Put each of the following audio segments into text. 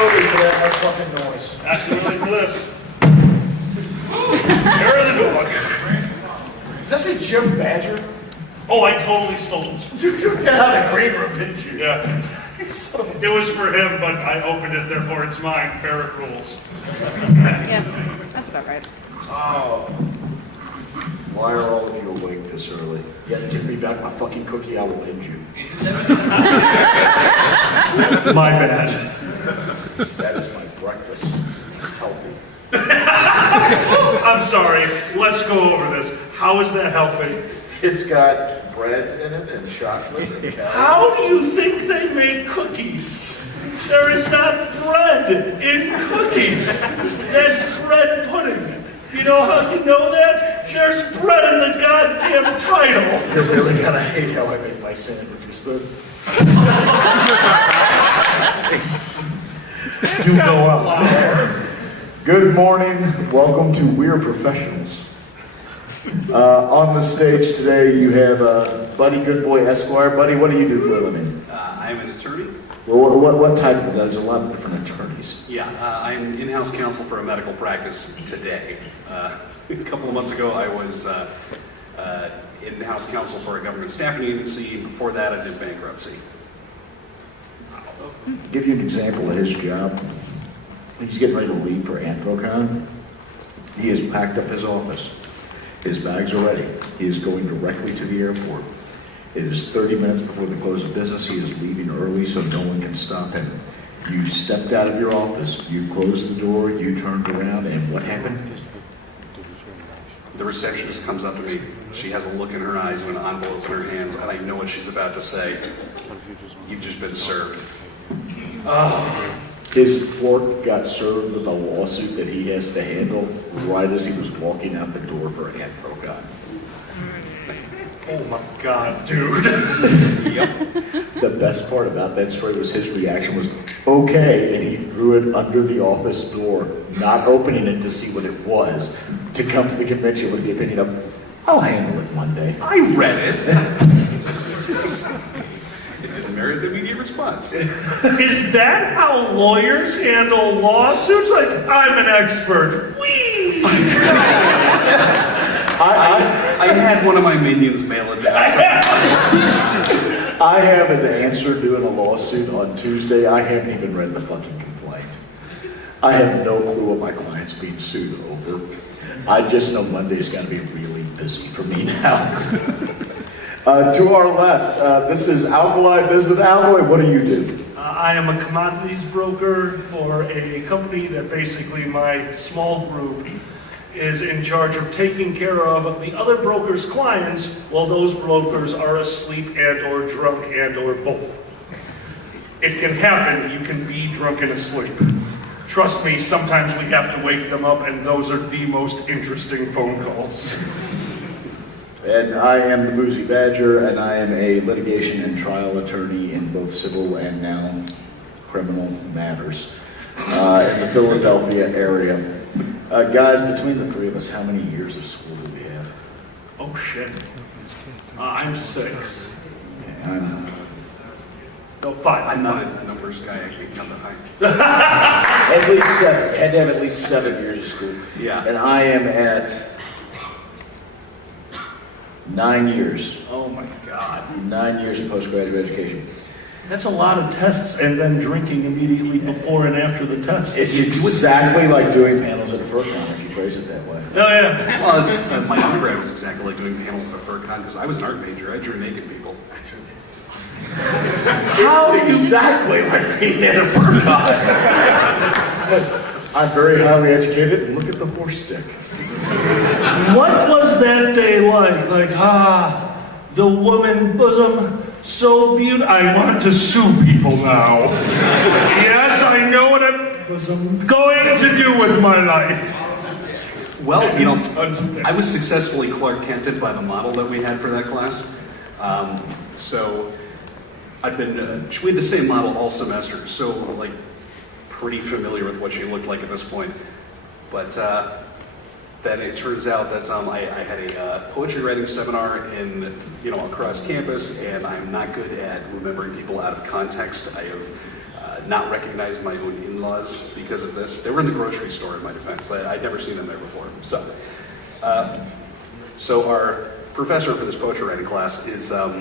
Absolutely for that fucking noise. Absolutely for this. There are the dog. Does that say Jim Badger? Oh, I totally stole it. You took that out of the green room, didn't you? Yeah. It was for him, but I opened it, therefore it's mine. Ferret rules. Yeah, that's about right. Oh. Why are all of you awake this early? You have to give me back my fucking cookie, I will end you. My bad. That is my breakfast. Healthy. I'm sorry. Let's go over this. How is that healthy? It's got bread in it and chocolate and calories. How do you think they make cookies? There is not bread in cookies. That's bread pudding. You know how you know that? There's bread in the goddamn title. You're really gonna hate how I make my sandwiches, though. Do go up. Good morning. Welcome to We're Professionals. On the stage today, you have Buddy Goodboy Esquire. Buddy, what do you do for a living? I'm an attorney. Well, what type of that? There's a lot of different attorneys. Yeah, I'm in-house counsel for a medical practice today. A couple of months ago, I was in-house counsel for a government staffing agency. Before that, I did bankruptcy. To give you an example of his job, he's getting ready to leave for Anthrocon. He has packed up his office. His bags are ready. He is going directly to the airport. It is 30 minutes before the close of business. He is leaving early so no one can stop him. You stepped out of your office, you closed the door, you turned around, and what happened? The receptionist comes up to me. She has a look in her eyes and an envelope in her hands, and I know what she's about to say. You've just been served. His clerk got served with a lawsuit that he has to handle right as he was walking out the door for Anthrocon. Oh my God, dude. Yep. The best part about that story was his reaction was, okay, and he threw it under the office door, not opening it to see what it was, to come to the convention with the opinion of, I'll handle it Monday. I read it. It didn't merit the immediate response. Is that how lawyers handle lawsuits? Like, I'm an expert. Whee! I had one of my minions mail it down. I have an answer doing a lawsuit on Tuesday. I haven't even read the fucking complaint. I have no clue what my client's being sued over. I just know Monday's got to be really busy for me now. To our left, this is Alkali Business. Alloy, what do you do? I am a commodities broker for a company that basically my small group is in charge of taking care of the other brokers' clients while those brokers are asleep and or drunk and or both. It can happen. You can be drunk and asleep. Trust me, sometimes we have to wake them up, and those are the most interesting phone calls. And I am the Boozy Badger, and I am a litigation and trial attorney in both civil and now criminal matters in the Philadelphia area. Guys, between the three of us, how many years of school do we have? Oh shit. I'm 6. No, 5. I'm not a numbers guy. I can't count that high. At least 7. Had to have at least 7 years of school. Yeah. And I am at 9 years. Oh my God. 9 years of postgraduate education. That's a lot of tests and then drinking immediately before and after the tests. It's exactly like doing panels at a Anthrocon if you trace it that way. Oh yeah. Well, my undergrad was exactly like doing panels at a Anthrocon because I was an art major. I drew naked people. How exactly like being at a Anthrocon. I'm very highly educated, and look at the horse stick. What was that day like? Like, the woman bosom, so beautiful. I want to sue people now. Yes, I know what I'm going to do with my life. Well, I was successfully Clark Kented by the model that we had for that class. So I've been, we had the same model all semester, so like pretty familiar with what she looked like at this point. But then it turns out that I had a poetry writing seminar in, across campus, and I'm not good at remembering people out of context. I have not recognized my own in-laws because of this. They were in the grocery store, in my defense. I'd never seen them there before. So our professor for this poetry writing class is out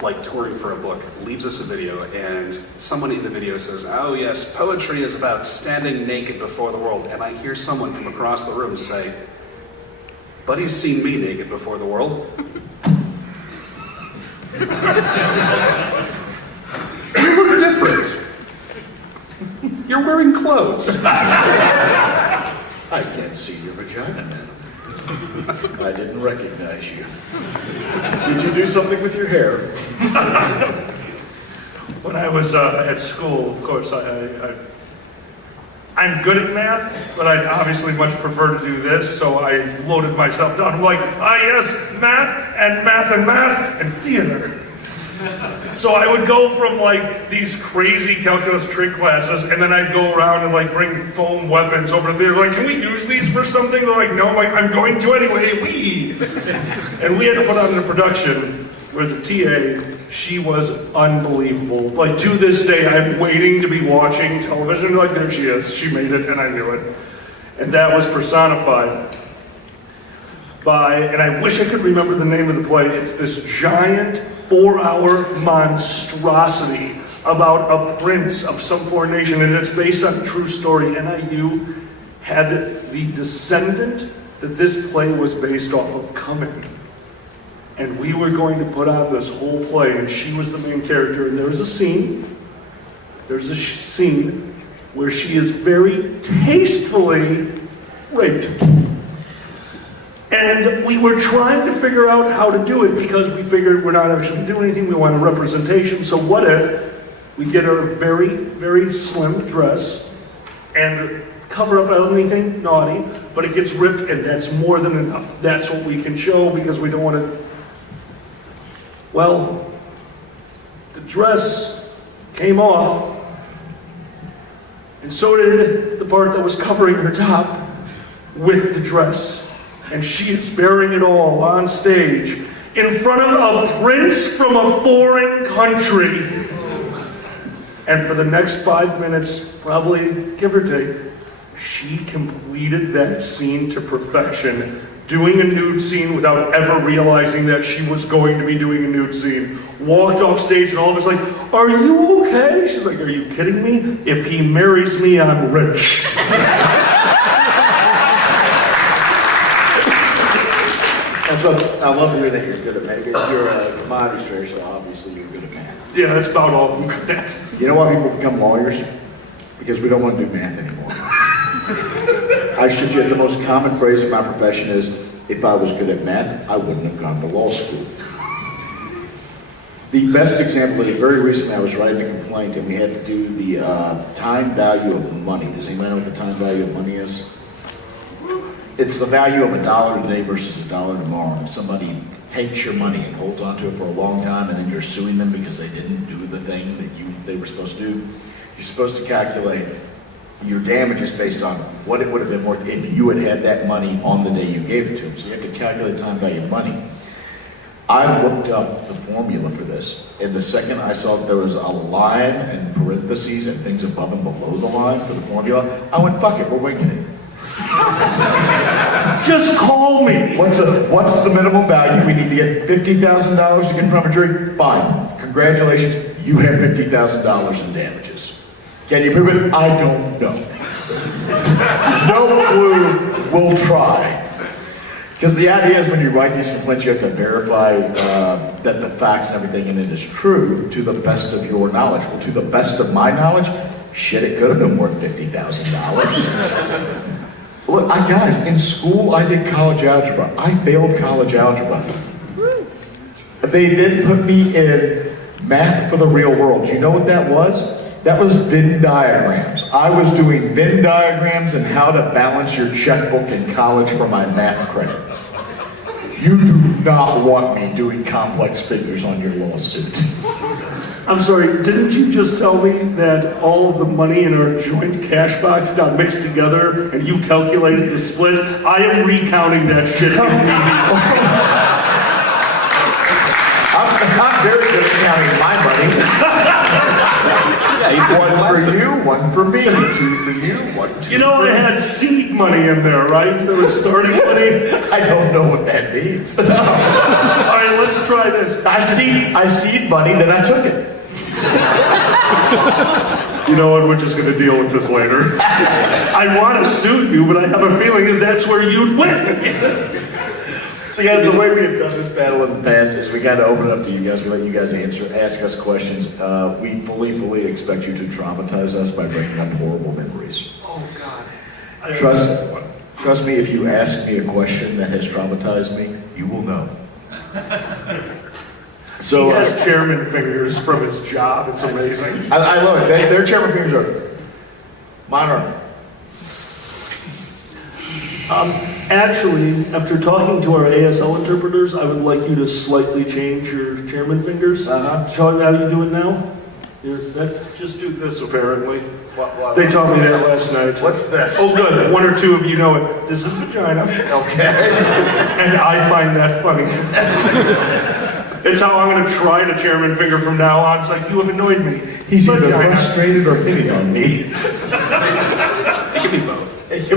like touring for a book, leaves us a video, and someone in the video says, "Oh yes, poetry is about standing naked before the world." And I hear someone from across the room say, "But he's seen me naked before the world." You look different. You're wearing clothes. I can't see your vagina, man. I didn't recognize you. Did you do something with your hair? When I was at school, of course, I'm good at math, but I obviously much prefer to do this, so I loaded myself down. I'm like, yes, math and math and math and theater. So I would go from like these crazy calculus trig classes, and then I'd go around and like bring foam weapons over to theater. Like, can we use these for something? They're like, no. I'm like, I'm going to anyway. And we had to put on a production where the TA, she was unbelievable. Like, to this day, I'm waiting to be watching television. Like, there she is. She made it, and I knew it. And that was personified by, and I wish I could remember the name of the play. It's this giant 4-hour monstrosity about a prince of some foreign nation, and it's based on a true story. NIU had the descendant that this play was based off of coming. And we were going to put on this whole play, and she was the main character, and there's a scene where she is very tastefully raped. And we were trying to figure out how to do it because we figured we're not actually doing anything, we want a representation. So what if we get her a very, very slim dress and cover up anything naughty, but it gets ripped, and that's more than enough. That's what we can show because we don't want to. Well, the dress came off, and so did the part that was covering her top with the dress. And she is bearing it all on stage in front of a prince from a foreign country. And for the next 5 minutes, probably give or take, she completed that scene to perfection, doing a nude scene without ever realizing that she was going to be doing a nude scene. Walked off stage and all of us like, "Are you okay?" She's like, "Are you kidding me? If he marries me, I'm rich." I love to hear that you're good at math. You're a commodities trader, so obviously you're good at math. Yeah, that's about all I'm good at. You know why people become lawyers? Because we don't want to do math anymore. I should you, the most common phrase in my profession is, if I was good at math, I wouldn't have gone to law school. The best example is very recently I was writing a complaint and we had to do the time value of money. Does anybody know what the time value of money is? It's the value of $1 today versus $1 tomorrow. If somebody takes your money and holds onto it for a long time and then you're suing them because they didn't do the thing that they were supposed to do, you're supposed to calculate your damages based on what it would have been worth if you had that money on the day you gave it to them. So you have to calculate time value of money. I looked up the formula for this, and the second I saw that there was a line and parentheses and things above and below the line for the formula, I went, fuck it, we're winging it. Just call me. What's the minimum value? We need to get $50,000 to get in front of a jury? Fine. Congratulations, you have $50,000 in damages. Can you prove it? I don't know. No clue, we'll try. Because the idea is when you write these complaints, you have to verify that the facts and everything in it is true to the best of your knowledge. Well, to the best of my knowledge, shit, it could have been worth $50,000. Look, guys, in school I did college algebra. I failed college algebra. They then put me in math for the real world. Do you know what that was? That was Venn diagrams. I was doing Venn diagrams and how to balance your checkbook in college for my math credit. You do not want me doing complex figures on your lawsuit. I'm sorry, didn't you just tell me that all of the money in our joint cash box got mixed together and you calculated the split? I am recounting that shit immediately. I'm very good at counting my money. Yeah, he took One for classic. you, one for me, two for you, one, two You know, for I me. had seed money in there, right? There was starting money. I don't know what that means. All right, let's try this. I seed money, then I took it. You know what? We're just going to deal with this later. I want to suit you, but I have a feeling that that's where you'd win. So guys, the way we have done this battle in the past is we got to open it up to you guys. We let you guys ask us questions. We fully expect you to traumatize us by bringing up horrible memories. Oh, God. Trust me, if you ask me a question that has traumatized me, you will know. So He has chairman fingers from his job. It's amazing. I love it. Their chairman fingers are mine are. Actually, after talking to our ASL interpreters, I would like you to slightly change your chairman fingers. Show me how you do it now. Just do this, apparently. What? They taught me that last night. What's this? Oh, good. One or two of you know it. This is vagina. Okay. And I find that funny. It's how I'm going to try to chairman finger from now on. It's like, you have annoyed me. He's either Vagina. frustrated or hitting on me. It could be both. It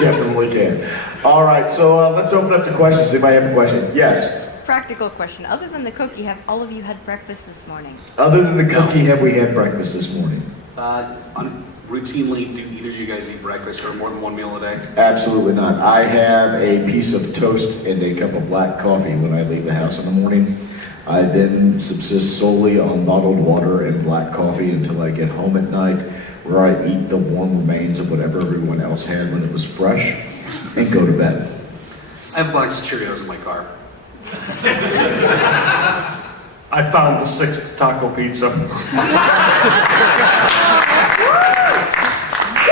definitely can. All right, so let's open up to questions. Anybody have a question? Yes. Practical question. Other than the cookie, have all of you had breakfast this morning? Other than the cookie, have we had breakfast this morning? Routinely, do either of you guys eat breakfast or more than one meal a day? Absolutely not. I have a piece of toast and a cup of black coffee when I leave the house in the morning. I then subsist solely on bottled water and black coffee until I get home at night, where I eat the warm remains of whatever everyone else had when it was fresh, and go to bed. I have Black's Cheerios in my car. I found the 6th taco pizza.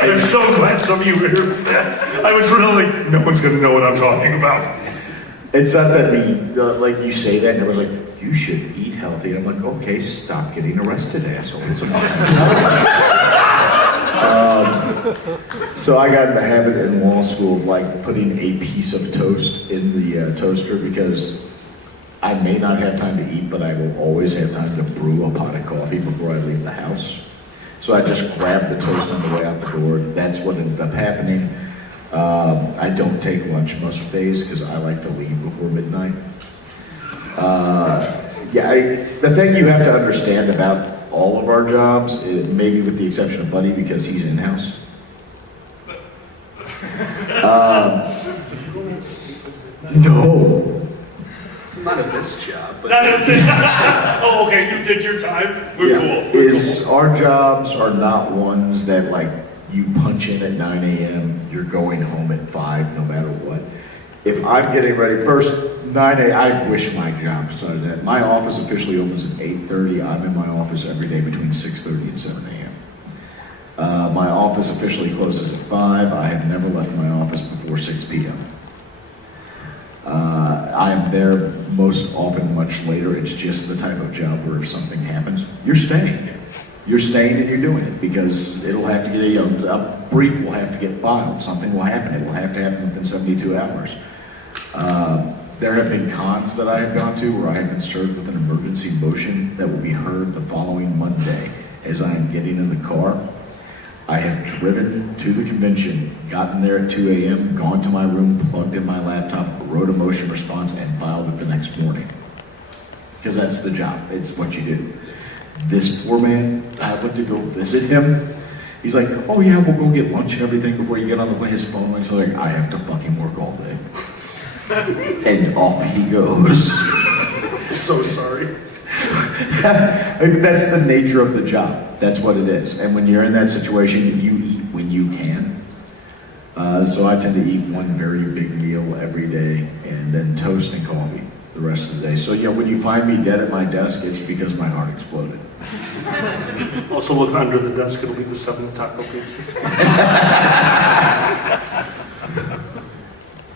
I'm so glad some of you heard that. I was really, no one's going to know what I'm talking about. It's not that like you say that, and it was like, you should eat healthy. And I'm like, okay, stop getting arrested, assholes. So I got in the habit in law school of like putting a piece of toast in the toaster because I may not have time to eat, but I will always have time to brew a pot of coffee before I leave the house. So I just grabbed the toast on the way out the door. That's what ended up happening. I don't take lunch most days because I like to leave before midnight. The thing you have to understand about all of our jobs, maybe with the exception of Buddy because he's in-house. No. Not at this job, but Oh, okay, you did your time. We're cool. We're Our jobs are not ones that like you punch in at 9 a.m., you're going home at 5 no matter what. If I'm getting ready, first 9 a.m., I wish my job started at, my office officially opens at 8:30. I'm in my office every day between 6:30 and 7 a.m. My office officially closes at 5. I have never left my office before 6 p.m. I am there most often much later. It's just the type of job where if something happens, you're staying. You're staying and you're doing it because it'll have to get a brief will have to get filed. Something will happen. It will have to happen within 72 hours. There have been cons that I have gone to where I have been served with an emergency motion that will be heard the following Monday as I am getting in the car. I have driven to the convention, gotten there at 2 a.m., gone to my room, plugged in my laptop, wrote a motion response, and filed it the next morning. Because that's the job. It's what you do. This poor man, I went to go visit him. He's like, oh yeah, we'll go get lunch and everything before you get on the plane. His phone rings, like, I have to fucking work all day. And off he goes. so sorry. That's the nature of the job. That's what it is. And when you're in that situation, you eat when you can. So I tend to eat one very big meal every day and then toast and coffee the rest of the day. So when you find me dead at my desk, it's because my heart exploded. Also look under the desk, it'll be the 7th taco pizza.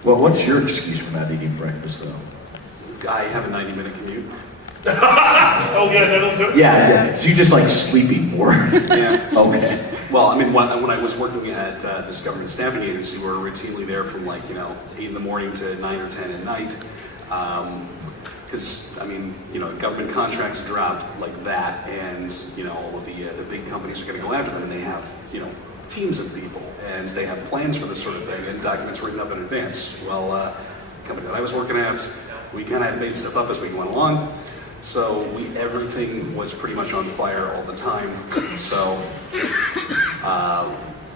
Well, what's your excuse for not eating breakfast, though? I have a 90-minute commute. Oh yeah, that'll do it. Yeah. So you just like sleeping more. Yeah. Okay. Well, I mean, when I was working at this government staffing agency, we were routinely there from 8 in the morning to 9 or 10 at night. because, I mean, government contracts drop like that, and, all of the big companies are going to go after them, and they have, teams of people, and they have plans for this sort of thing, and documents written up in advance. Well, the company that I was working at, we kind of made stuff up as we went along, so everything was pretty much on fire all the time. So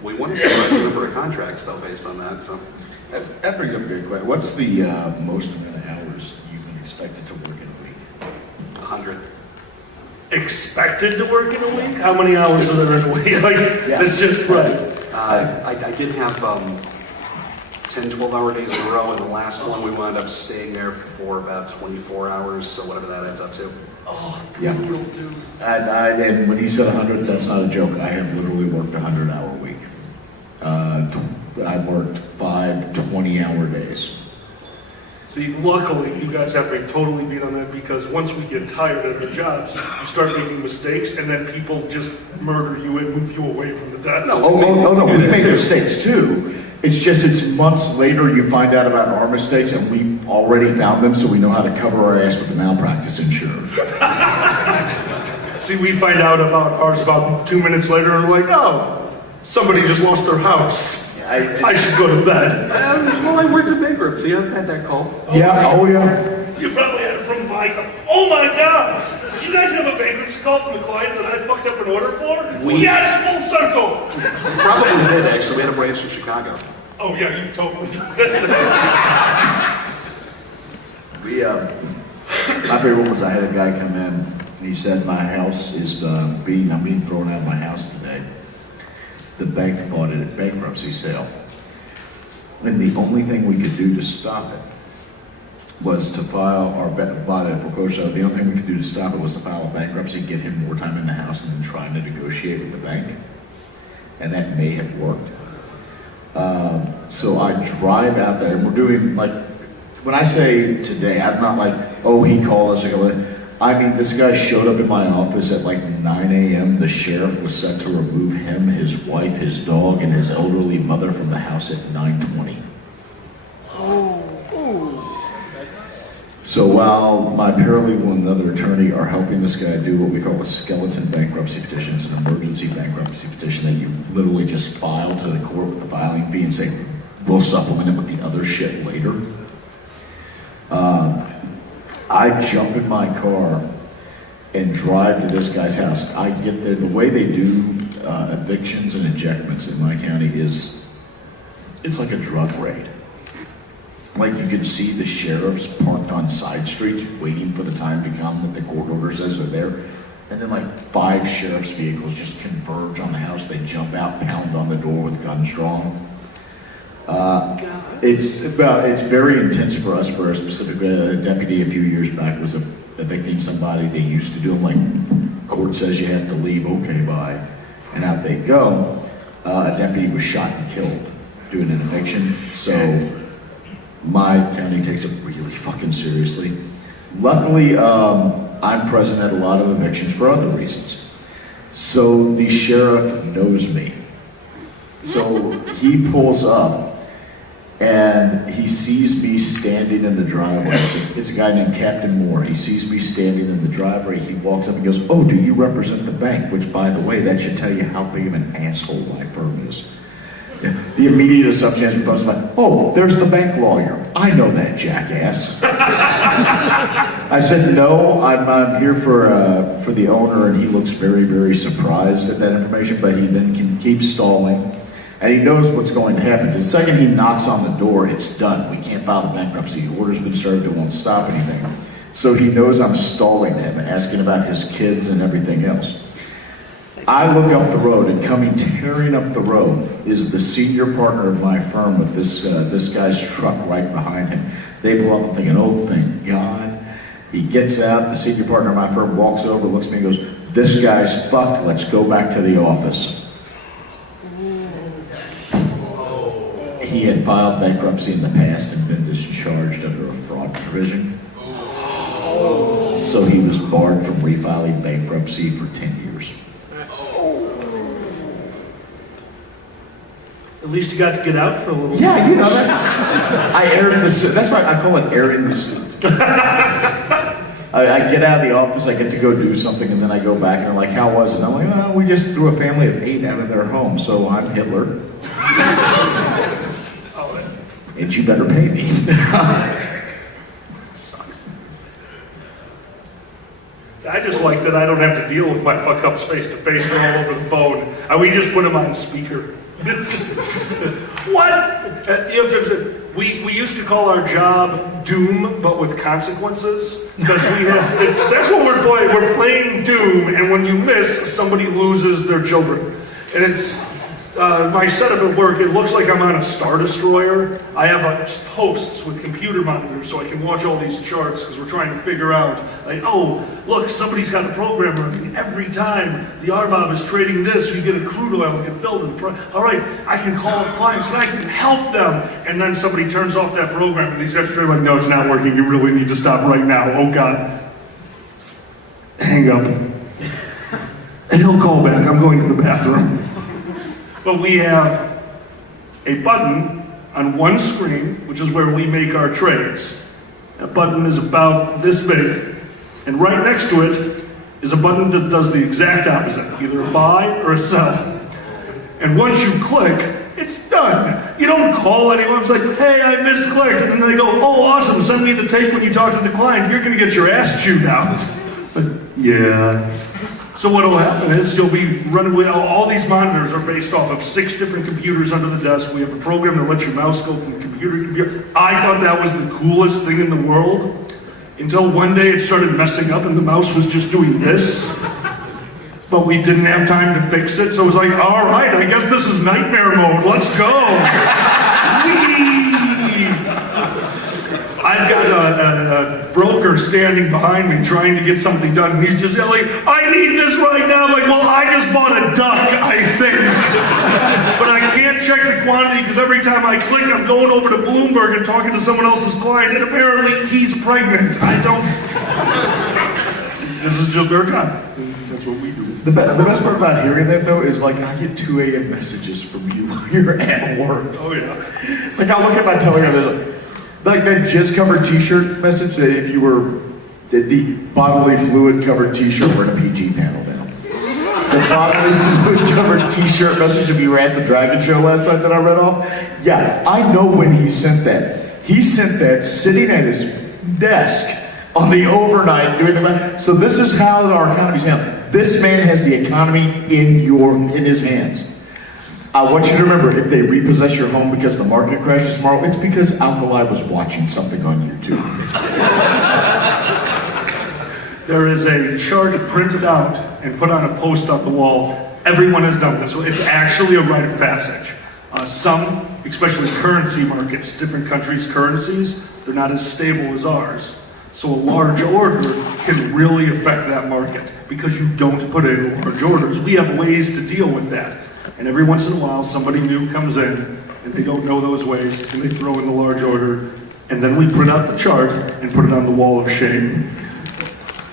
we won a surprising number of contracts, though, based on that. So That brings up a good question. What's the most amount of hours you've been expected to work in a week? 100. Expected to work in a week? How many hours are there in a week? That's just right. I did have 10, 12-hour days in a row, and the last one we wound up staying there for about 24 hours, so whatever that adds up to. Oh, Yeah. brutal, dude. And when he said 100, that's not a joke. I have literally worked a 100-hour week. I worked 5 20-hour days. See, luckily, you guys have been totally beat on that because once we get tired of our jobs, you start making mistakes and then people just murder you and move you away from the desk. No, we make mistakes too. It's months later you find out about our mistakes and we've already found them, so we know how to cover our ass with the malpractice insurance. See, we find out about ours about 2 minutes later and we're like, oh, somebody just lost their house. I should go to bed. Well, I worked in bankruptcy. I've had that call. Yeah, yeah. You probably had it from my car. Oh my God! Did you guys have a bankruptcy call from a client that I fucked up an order for? Yes, full circle! Probably did, actually. We had a branch in Chicago. Oh yeah, you totally did. My favorite one was I had a guy come in and he said, my house is I'm being thrown out of my house today. The bank bought it at bankruptcy sale. And the only thing we could do to stop it was to file bought it at foreclosure. The only thing we could do to stop it was to file a bankruptcy, get him more time in the house, and then trying to negotiate with the bank. And that may have worked. So I drive out there, and we're doing, when I say today, I'm not like, oh, he called us. I mean, this guy showed up in my office at 9 a.m. The sheriff was set to remove him, his wife, his dog, and his elderly mother from the house at 9:20. So while my paralegal and another attorney are helping this guy do what we call a skeleton bankruptcy petition, it's an emergency bankruptcy petition that you literally just file to the court with the filing fee and say, we'll supplement it with the other shit later. I jump in my car and drive to this guy's house. I get there. The way they do evictions and ejectments in my county it's like a drug raid. You can see the sheriffs parked on side streets waiting for the time to come that the court order says they're there. And then 5 sheriff's vehicles just converge on the house. They jump out, pound on the door with guns drawn. It's very intense for us. For a specific deputy a few years back was evicting somebody. They used to do them court says you have to leave, okay, bye, and out they go. A deputy was shot and killed doing an eviction. So my county takes it really fucking seriously. Luckily, I'm present at a lot of evictions for other reasons. So the sheriff knows me. So he pulls up and he sees me standing in the driveway. It's a guy named Captain Moore. He sees me standing in the driveway. He walks up and goes, oh, do you represent the bank? Which, by the way, that should tell you how big of an asshole my firm is. The immediate assumption is oh, there's the bank lawyer. I know that jackass. I said, no, I'm here for the owner, and he looks very, very surprised at that information, but he then can keep stalling. And he knows what's going to happen. The second he knocks on the door, it's done. We can't file the bankruptcy. The order's been served. It won't stop anything. So he knows I'm stalling him and asking about his kids and everything else. I look up the road, and coming tearing up the road is the senior partner of my firm with this guy's truck right behind him. They pull up and thinking, oh, thank God. He gets out. The senior partner of my firm walks over, looks at me and goes, this guy's fucked. Let's go back to the office. He had filed bankruptcy in the past and been discharged under a fraud provision. So he was barred from refiling bankruptcy for 10 years. At least you got to get out for a little Yeah, that's why I call it airing the suit. I get out of the office, I get to go do something, and then I go back and they're like, how was it? And I'm like, well, we just threw a family of 8 out of their home, so I'm Hitler. And you better pay me. I just like that I don't have to deal with my fuck ups face to face. They're all over the phone. We just put them on speaker. What? We used to call our job Doom, but with consequences. Because that's what we're playing. We're playing Doom, and when you miss, somebody loses their children. And it's my setup at work. It looks like I'm on a Star Destroyer. I have posts with computer monitors so I can watch all these charts because we're trying to figure out, like, oh, look, somebody's got a program running. Every time the RBOB is trading this, you get a crude oil and get filled in. All right, I can call clients and I can help them. And then somebody turns off that program and these guys are like, no, it's not working. You really need to stop right now. Oh, God. Hang up. And he'll call back. I'm going to the bathroom. But we have a button on one screen, which is where we make our trades. That button is about this big. And right next to it is a button that does the exact opposite, either a buy or a sell. And once you click, it's done. You don't call anyone. It's like, hey, I misclicked. And then they go, oh, awesome, send me the tape when you talk to the client. You're going to get your ass chewed out. But, yeah. So what will happen is you'll be running with all these monitors are based off of 6 different computers under the desk. We have a program that lets your mouse go from computer to computer. I thought that was the coolest thing in the world until one day it started messing up and the mouse was just doing this. But we didn't have time to fix it, so it was like, all right, I guess this is nightmare mode. Let's go. Whee! I've got a broker standing behind me trying to get something done, and he's just yelling, I need this right now. I'm like, well, I just bought a duck, I think. But I can't check the quantity because every time I click, I'm going over to Bloomberg and talking to someone else's client, and apparently he's pregnant. I don't... This is just their time. That's what we do. The best part about hearing that, though, is like I get 2 a.m. messages from you while you're at work. Oh, yeah. Like I'll look at my Telegram, like that jizz covered t-shirt message that if you were the bodily fluid covered t-shirt, we're in a PG panel now. The bodily fluid covered t-shirt message if you were at the Dragon Show last night that I read off. Yeah, I know when he sent that. He sent that sitting at his desk on the overnight doing the. So this is how our economy's handled. This man has the economy in his hands. I want you to remember, if they repossess your home because the market crashes tomorrow, it's because Alkali was watching something on YouTube. There is a chart printed out and put on a post on the wall. Everyone has done this. It's actually a rite of passage. Some, especially currency markets, different countries' currencies, they're not as stable as ours. So a large order can really affect that market because you don't put in large orders. We have ways to deal with that. And every once in a while, somebody new comes in, and they don't know those ways, and they throw in the large order, and then we print out the chart and put it on the wall of shame.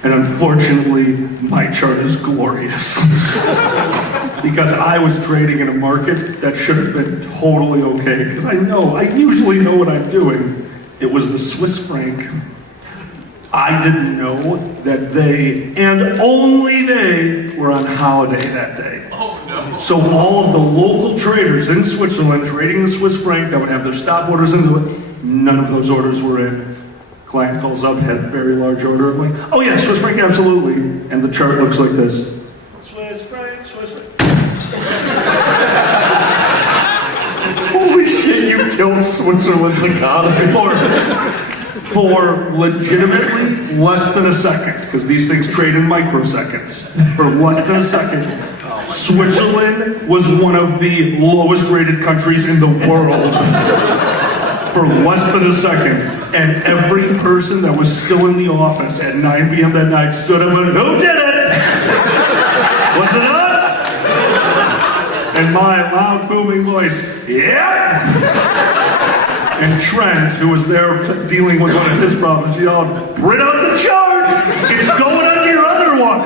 And unfortunately, my chart is glorious. Because I was trading in a market that should have been totally okay, because I usually know what I'm doing. It was the Swiss franc. I didn't know that they, and only they, were on holiday that day. Oh, no. So all of the local traders in Switzerland trading the Swiss franc that would have their stop orders into it, none of those orders were in. Client calls up, had a very large order. I'm like, oh yeah, Swiss franc, absolutely. And the chart looks like this. Swiss franc, Swiss franc. Holy shit, you killed Switzerland's economy. For legitimately less than a second, because these things trade in microseconds. For less than a second, Switzerland was one of the lowest rated countries in the world. For less than a second. And every person that was still in the office at 9 p.m. that night stood up and went, who did it? Was it us? And my loud booming voice, yeah. And Trent, who was there dealing with one of his problems, yelled, print out the chart! It's going on your other one!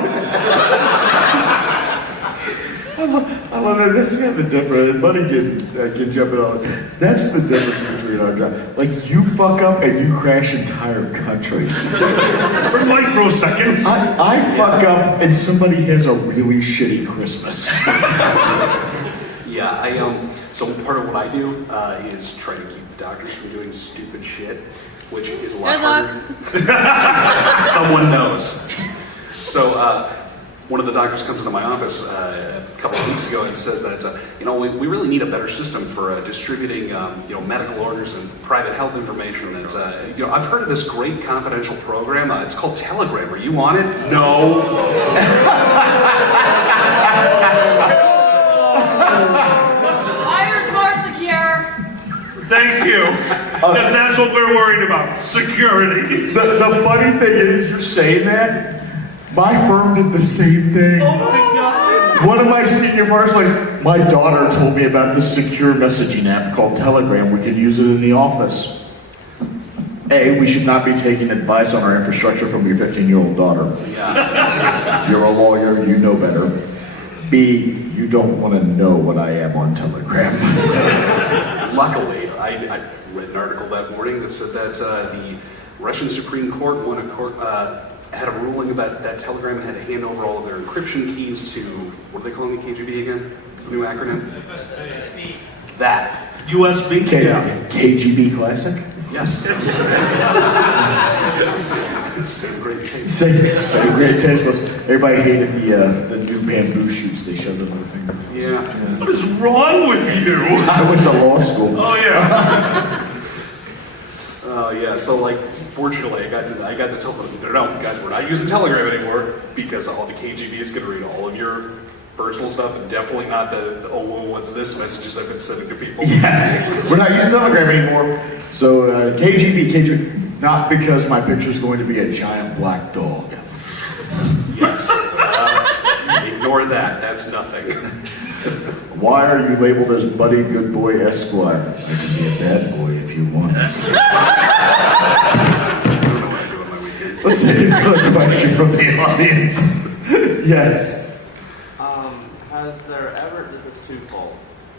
I love that. This is the difference. Buddy can jump in on it. That's the difference between country in our job. Like, you fuck up and you crash entire countries. For microseconds. I fuck up and somebody has a really shitty Christmas. Yeah, so part of what I do is try to keep the doctors from doing stupid shit, which is a lot harder. Someone knows. So, one of the doctors comes into my office a couple of weeks ago and says that, we really need a better system for distributing, medical orders and private health information. And, I've heard of this great confidential program. It's called Telegram. Are you on it? No. Wire's more secure. Thank you. Because that's what we're worried about. Security. The funny thing is, you're saying that. My firm did the same thing. Oh my God. One of my senior partners, like, my daughter told me about this secure messaging app called Telegram. We could use it in the office. A, we should not be taking advice on our infrastructure from your 15-year-old daughter. Yeah. You're a lawyer, you know better. B, you don't want to know what I am on Telegram. Luckily, I read an article that morning that said that the Russian Supreme Court had a ruling about that Telegram had to hand over all of their encryption keys to, what do they call them, KGB again? It's the new acronym? That. USB? KGB Classic? Yes. Same great taste. Same great tasteless. Everybody hated the new bamboo shoots they showed on their finger. Yeah. What is wrong with you? I went to law school. Oh yeah. Yeah, so fortunately, I got to tell them, no, guys, we're not using Telegram anymore because all the KGB is going to read all of your personal stuff and definitely not what's this messages I've been sending to people. Yeah, we're not using Telegram anymore. So KGB, not because my picture's going to be a giant black dog. Yes. Ignore that. That's nothing. Why are you labeled as Buddy Good Boy Esquire? I can be a bad boy if you want. I don't know what I do on my weekends. Let's take another question from the audience. Yes. This is twofold.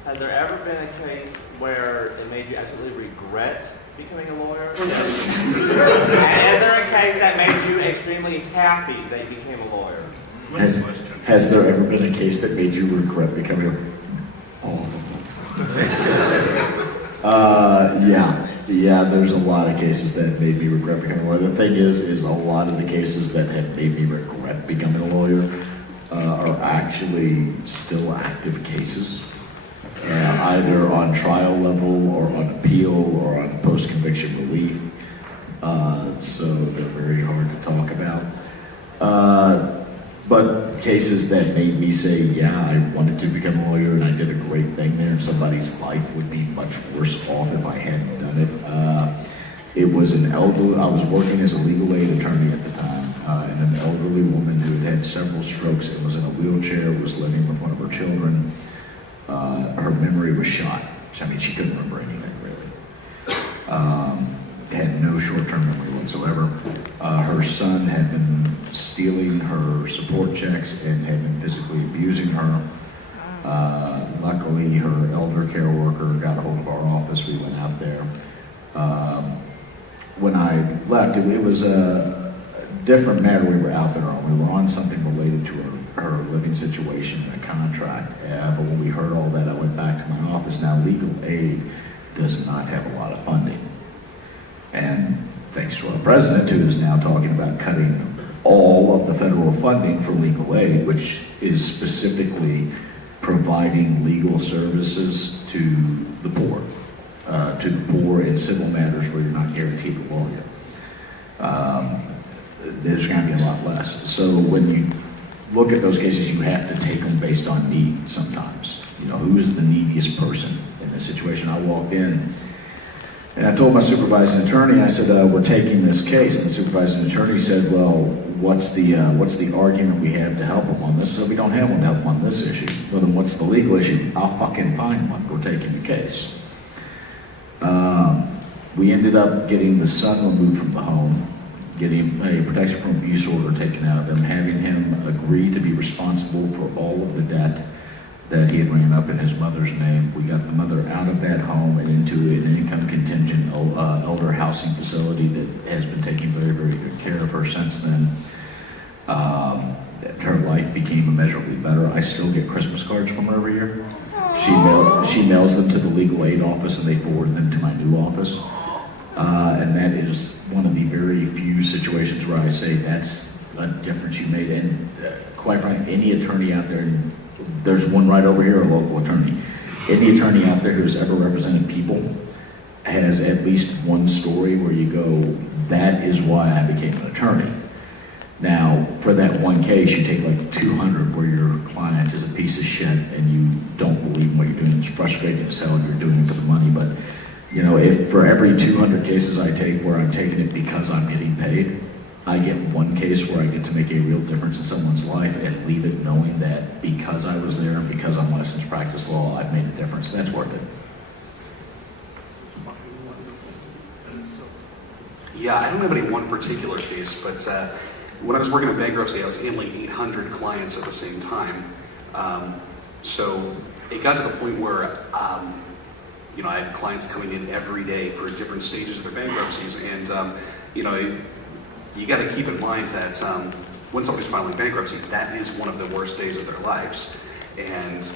Has there ever been a case where it made you absolutely regret becoming a lawyer? Yes. And is there a case that made you extremely happy that you became a lawyer? Has there ever been a case that made you regret becoming Yeah, there's a lot of cases that made me regret becoming a lawyer. The thing is a lot of the cases that have made me regret becoming a lawyer are actually still active cases, either on trial level or on appeal or on post-conviction relief. So they're very hard to talk about. But cases that made me say, yeah, I wanted to become a lawyer and I did a great thing there and somebody's life would be much worse off if I hadn't done it. It was an elderly, I was working as a legal aid attorney at the time, and an elderly woman who had several strokes and was in a wheelchair, was living with one of her children. Her memory was shot. I mean, she couldn't remember anything really. Had no short-term memory whatsoever. Her son had been stealing her support checks and had been physically abusing her. Luckily, her elder care worker got a hold of our office. We went out there. When I left, it was a different matter we were out there on. We were on something related to her living situation and a contract. But when we heard all that, I went back to my office. Now, legal aid does not have a lot of funding. And thanks to our president, who is now talking about cutting all of the federal funding for legal aid, which is specifically providing legal services to the poor in civil matters where you're not guaranteed a lawyer. There's going to be a lot less. So when you look at those cases, you have to take them based on need sometimes. Who is the neediest person in this situation? I walked in and I told my supervising attorney, I said, we're taking this case. And the supervising attorney said, well, what's the argument we have to help them on this? So we don't have one to help them on this issue. Well, then what's the legal issue? I'll fucking find one. We're taking the case. We ended up getting the son removed from the home, getting a protection from abuse order taken out of him, having him agree to be responsible for all of the debt, that he had ran up in his mother's name. We got the mother out of that home and into an income contingent elder housing facility that has been taking very, very good care of her since then. Her life became immeasurably better. I still get Christmas cards from her every year. She mails them to the legal aid office and they forward them to my new office. And that is one of the very few situations where I say that's a difference you made. And quite frankly, any attorney out there, there's one right over here, a local attorney. Any attorney out there who's ever represented people has at least one story where you go, that is why I became an attorney. Now, for that one case, you take like 200 where your client is a piece of shit and you don't believe in what you're doing. It's frustrating as hell, you're doing it for the money. But, you know, if for every 200 cases I take where I'm taking it because I'm getting paid, I get one case where I get to make a real difference in someone's life and leave it knowing that because I was there and because I'm licensed practice law, I've made a difference. That's worth it. Yeah, I don't have any one particular case, but when I was working in bankruptcy, I was handling 800 clients at the same time. So it got to the point where, you know, I had clients coming in every day for different stages of their bankruptcies. And, you know, you got to keep in mind that when somebody's filing bankruptcy, that is one of the worst days of their lives. And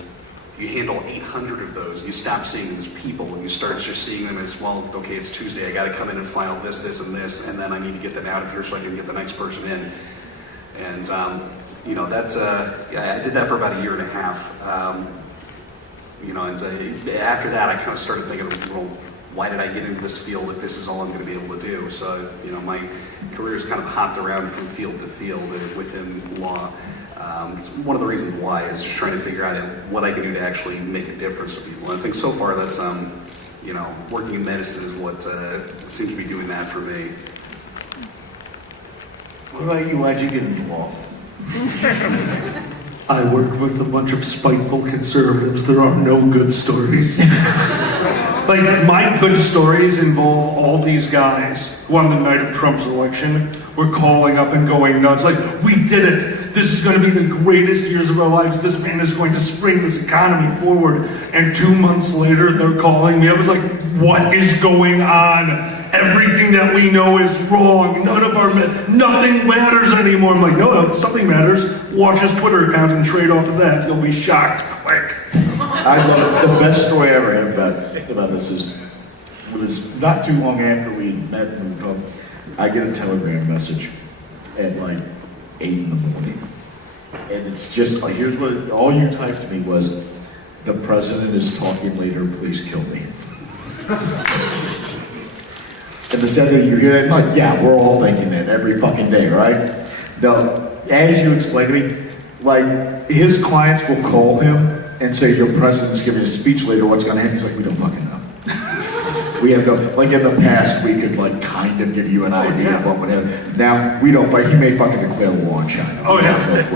you handle 800 of those, you stop seeing them as people, and you start just seeing them as, well, okay, it's Tuesday, I got to come in and file this, this, and this, and then I need to get them out of here so I can get the next person in. And, you know, that's, I did that for about a year and a half. You know, and after that, I kind of started thinking, well, why did I get into this field if this is all I'm going to be able to do? So, you know, my career's kind of hopped around from field to field within law. It's one of the reasons why is just trying to figure out what I can do to actually make a difference to people. And I think so far that's, you know, working in medicine is what seems to be doing that for me. What about you? Why'd you get into law? I work with a bunch of spiteful conservatives. There are no good stories. Like, my good stories involve all these guys who on the night of Trump's election were calling up and going nuts. Like, we did it. This is going to be the greatest years of our lives. This man is going to spring this economy forward. And 2 months later, they're calling me. I was like, what is going on? Everything that we know is wrong. Nothing matters anymore. I'm like, no, something matters. Watch his Twitter account and trade off of that. You'll be shocked. Quick. I love it. The best story I ever had about this is, it was not too long after we met and we talked, I get a telegram message at like 8 in the morning. And it's just, like, here's what, all you typed to me was, the president is talking later, please kill me. And the second you hear that, like, yeah, we're all thinking that every fucking day, right? No, as you explained to me, like, his clients will call him and say, your president's giving a speech later, what's gonna happen? He's like, we don't fucking know. We have no, like in the past, we could like kind of give you an idea of what would happen. Now, we don't, like, he may fucking declare war on China. Oh yeah.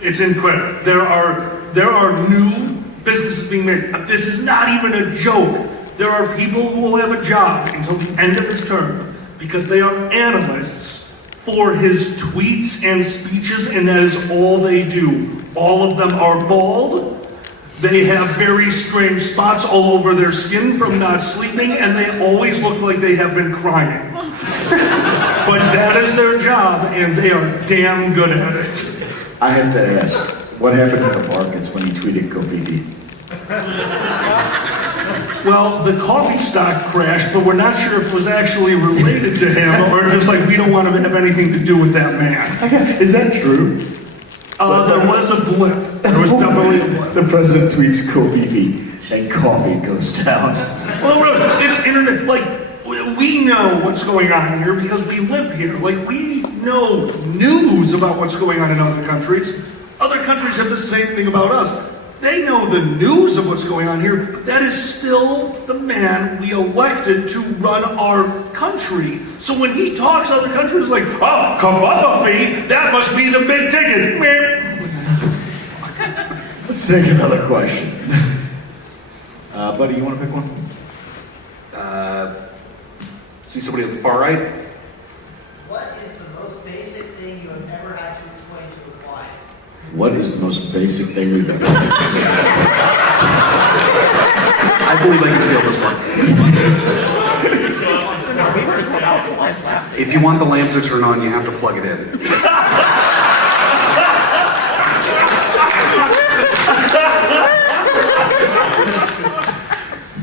It's incredible. There are new businesses being made. This is not even a joke. There are people who will have a job until the end of his term because they are analysts for his tweets and speeches, and that is all they do. All of them are bald. They have very strange spots all over their skin from not sleeping, and they always look like they have been crying. But that is their job, and they are damn good at it. I have to ask, what happened to the markets when he tweeted Kofifi? Well, the coffee stock crashed, but we're not sure if it was actually related to him or just like we don't want to have anything to do with that man. Is that true? There was a blip. There was definitely a blip. The president tweets Kofifi and coffee goes down. Well, really, it's internet. Like, we know what's going on here because we live here. Like, we know news about what's going on in other countries. Other countries have the same thing about us. They know the news of what's going on here, but that is still the man we elected to run our country. So when he talks, other countries are like, oh, kafuffy, that must be the big ticket. Let's take another question. Buddy, you want to pick one? See somebody on the far right? What is the most basic thing you have ever had to explain to a client? What is the most basic thing we've ever done? I believe I can feel this one. If you want the lamp to turn on, you have to plug it in.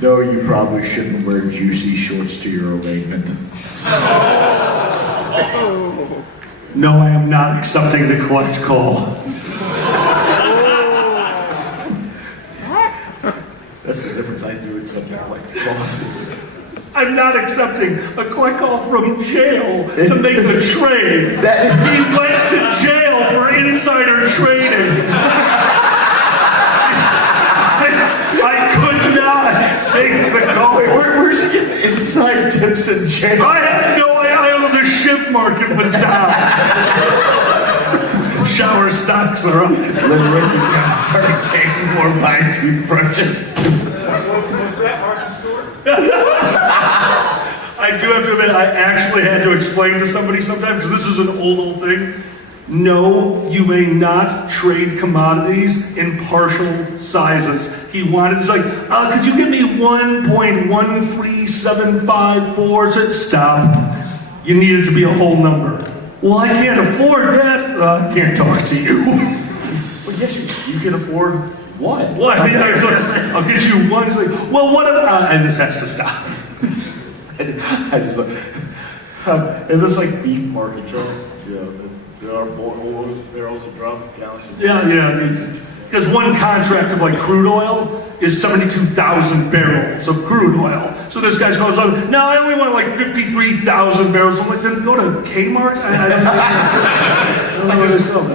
No, you probably shouldn't wear juicy shorts to your arraignment. No, I am not accepting the collect call. That's the difference. I do accept that like clause. I'm not accepting a collect call from jail to make the trade. He went to jail for insider trading. I could not take the call. Where's he getting inside tips in jail? I have no idea. The shift market was down. Shower stocks are up. Little Ricky's gonna start taking more buying toothbrushes. Was that market score? I do have to admit, I actually had to explain to somebody sometimes, because this is an old thing. No, you may not trade commodities in partial sizes. He wanted, he's like, could you give me 1.13754? I said, stop. You need it to be a whole number. Well, I can't afford that. I can't talk to you. Well, yes, you can afford what? What? I'll get you one. He's like, well, what about? And this has to stop. I just like, is this like beef market truck? Yeah, there are barrels of drum, gallons of Yeah. Because one contract of like crude oil is 72,000 barrels of crude oil. So this guy's goes on, no, I only want like 53,000 barrels. I'm like, then go to Kmart?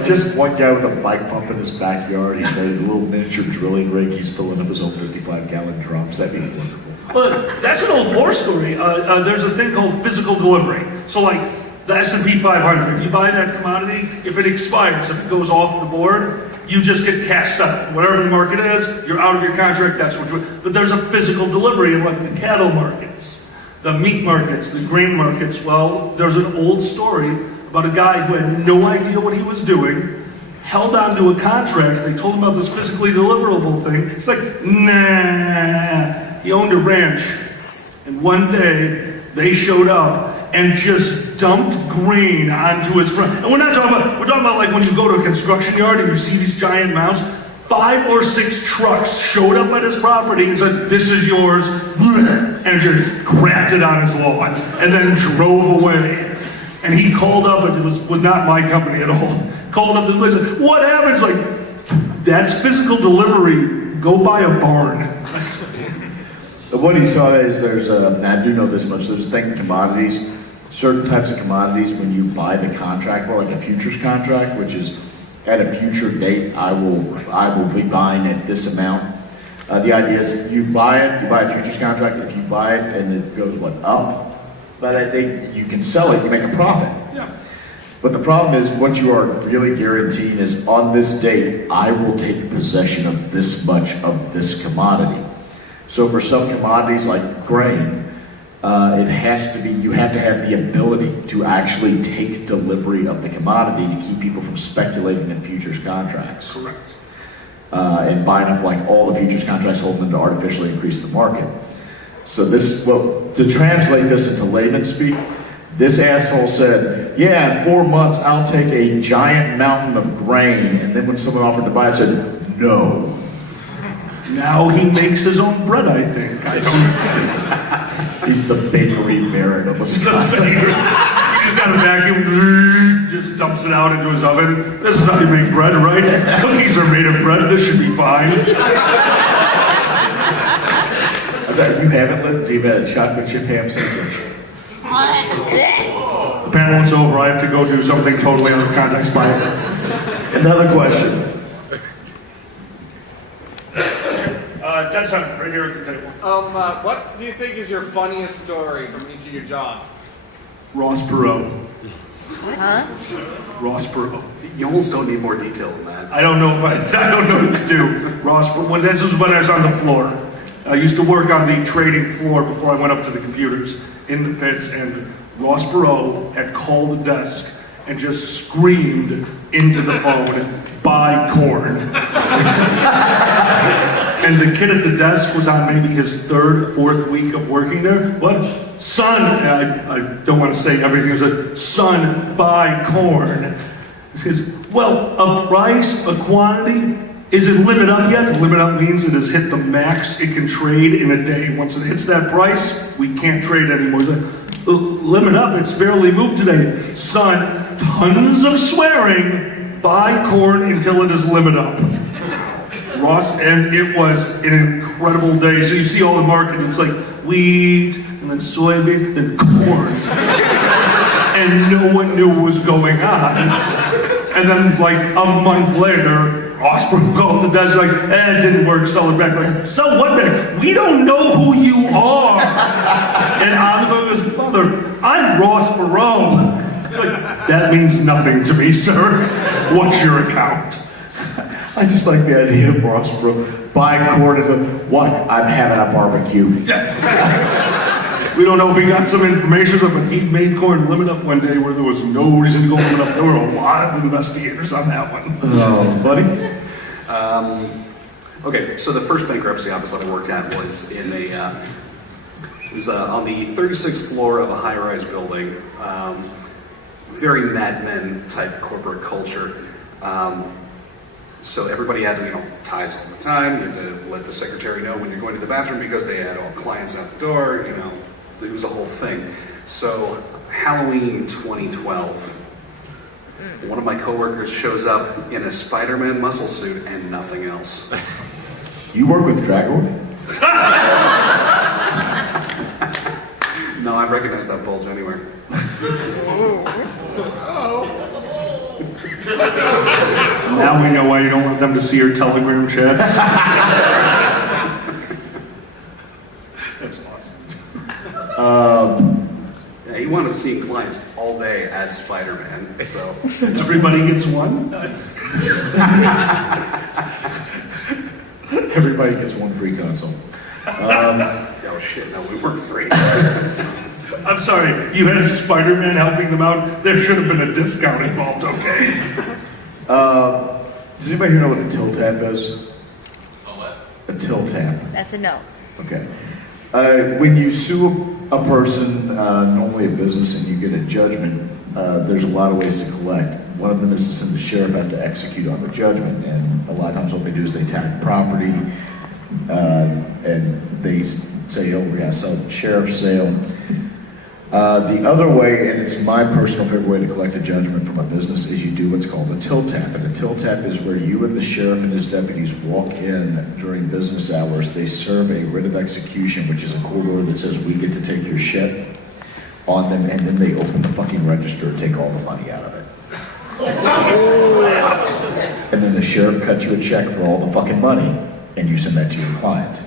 Just one guy with a bike pump in his backyard. He's made a little miniature drilling rig. He's filling up his own 55-gallon drums. That'd be wonderful. But that's an old war story. There's a thing called physical delivery. So like the S&P 500, you buy that commodity, if it expires, if it goes off the board, you just get cash settled. Whatever the market is, you're out of your contract, that's what you... But there's a physical delivery in like the cattle markets, the meat markets, the grain markets. Well, there's an old story about a guy who had no idea what he was doing, held on to a contract. They told him about this physically deliverable thing. He's like, nah. He owned a ranch, and one day they showed up and just dumped grain onto his front. And we're talking about like when you go to a construction yard and you see these giant mounds. 5 or 6 trucks showed up at his property and said, this is yours, and just crapped it on his lawn, and then drove away. And he called up, it was not my company at all, called up this place and said, what happens? Like, that's physical delivery, go buy a barn. What he saw is I do know this much, there's a thing in commodities, certain types of commodities when you buy the contract for, like a futures contract, which is at a future date, I will be buying at this amount. The idea is you buy a futures contract, if you buy it and it goes, up, by that date, you can sell it, you make a profit. Yeah. But the problem is, what you are really guaranteeing is, on this date, I will take possession of this much of this commodity. So for some commodities like grain, it has to be, you have to have the ability to actually take delivery of the commodity to keep people from speculating in futures contracts. Correct. And buying up like all the futures contracts, holding them to artificially increase the market. So to translate this into layman speak, this asshole said, yeah, in 4 months I'll take a giant mountain of grain. And then when someone offered to buy it, said, no. Now he makes his own bread, I think. He's the bakery baron of Wisconsin. He's got a vacuum, just dumps it out into his oven. This is how you make bread, right? Cookies are made of bread, this should be fine. I bet you haven't lived, you've had a chocolate chip ham sandwich. The panel is over, I have to go do something totally out of context. Bye. Another question. That's right here at the table. What do you think is your funniest story from each of your jobs? Ross Perot. Huh? Ross Perot. You almost don't need more detail than that. I don't know what to do. Ross, this is when I was on the floor. I used to work on the trading floor before I went up to the computers in the pits, and Ross Perot had called the desk and just screamed into the phone, buy corn. And the kid at the desk was on maybe his third, fourth week of working there. What? Son, I don't want to say everything. He said, son, buy corn. He says, well, a price, a quantity, is it limit up yet? Limit up means it has hit the max it can trade in a day. Once it hits that price, we can't trade anymore. He's like, limit up, it's barely moved today. Son, tons of swearing, buy corn until it is limit up. Ross, and it was an incredible day. So you see all the market, it's like wheat, and then soybean, then corn. And no one knew what was going on. And then like a month later, Ross broke off the desk like, it didn't work, sell it back. Like, so what, man? We don't know who you are. And Oliver goes, Mother, I'm Ross Perot. Like, that means nothing to me, sir. What's your account? I just like the idea of Ross Perot. Buy corn and what? I'm having a barbecue. We don't know if he got some information, but he made corn limit up one day where there was no reason to go limit up. There were a lot of investigators on that one. Oh, buddy. Okay, so the first bankruptcy office that I worked at was in it was on the 36th floor of a high-rise building. Very Mad Men type corporate culture. So everybody had, ties all the time. You had to let the secretary know when you're going to the bathroom because they had all clients out the door. It was a whole thing. So Halloween 2012, one of my coworkers shows up in a Spider-Man muscle suit and nothing else. You work with Dragor? No, I recognize that bulge anywhere. Now we know why you don't want them to see your Telegram chats. That's awesome. Yeah, he wound up seeing clients all day as Spider-Man, so. Everybody gets one? Everybody gets one free console. Oh shit, no, we weren't free. I'm sorry, you had Spider-Man helping them out? There should have been a discount involved, okay? Does anybody here know what a till tap is? A what? A till tap. That's a no. Okay. When you sue a person, normally a business, and you get a judgment, there's a lot of ways to collect. One of them is to send the sheriff out to execute on the judgment, and a lot of times what they do is they tag property, and they say, oh, we're going to sell it at sheriff's sale. The other way, and it's my personal favorite way to collect a judgment from a business, is you do what's called a till tap. And a till tap is where you and the sheriff and his deputies walk in during business hours. They serve a writ of execution, which is a court order that says we get to take your shit on them, and then they open the fucking register and take all the money out of it. And then the sheriff cuts you a check for all the fucking money, and you send that to your client.